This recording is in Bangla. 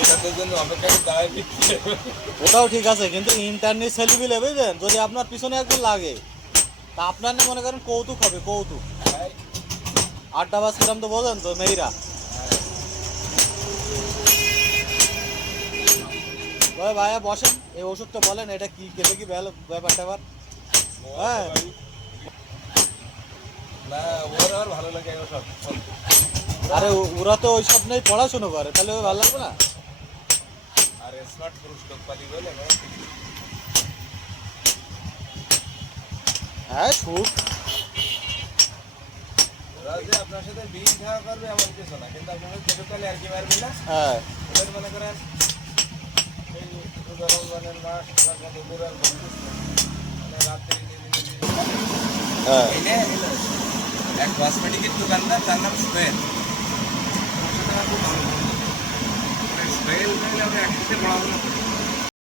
বাচ্চাদের জন্য অপেক্ষা করে দাঁড়ায় দিচ্ছে। ওটাও ঠিক আছে, কিন্তু ইন্টারনেট সেলিবিলে বুঝলেন, যদি আপনার পিছনে একজন লাগে তা আপনার নিয়ে মনে করেন কৌতুক হবে, কৌতুক। ভাই, আড্ডা বাজছিলাম তো বোঝেন তো মেয়েরা। ওই ভাইয়া বসেন, এই ওষুধটা বলেন এটা কি খেলে কি ব্যাপার ট্যাপার। হ্যাঁ না ওর আর ভালো লাগে ওসব। আরে ওরা তো ওই সব নেই পড়াশুনো করে, তাহলে ওই ভালো লাগবে না। আর স্মার্ট পুরুষ লোক পালি বলে না? হ্যাঁ সুখ। ওরা যে আপনার সাথে বিল খাওয়া করবে এমন কিছু না, কিন্তু আপনার চোখে তাহলে আর কি মারবে না। হ্যাঁ ওদের মনে করেন এই রমজানের মাস দুপুর আর মানে রাত্রি হ্যাঁ এক কসমেটিকের দোকানদার, তার নাম সোহেল। সোহেল আমরা একসাথে পড়াশোনা করি।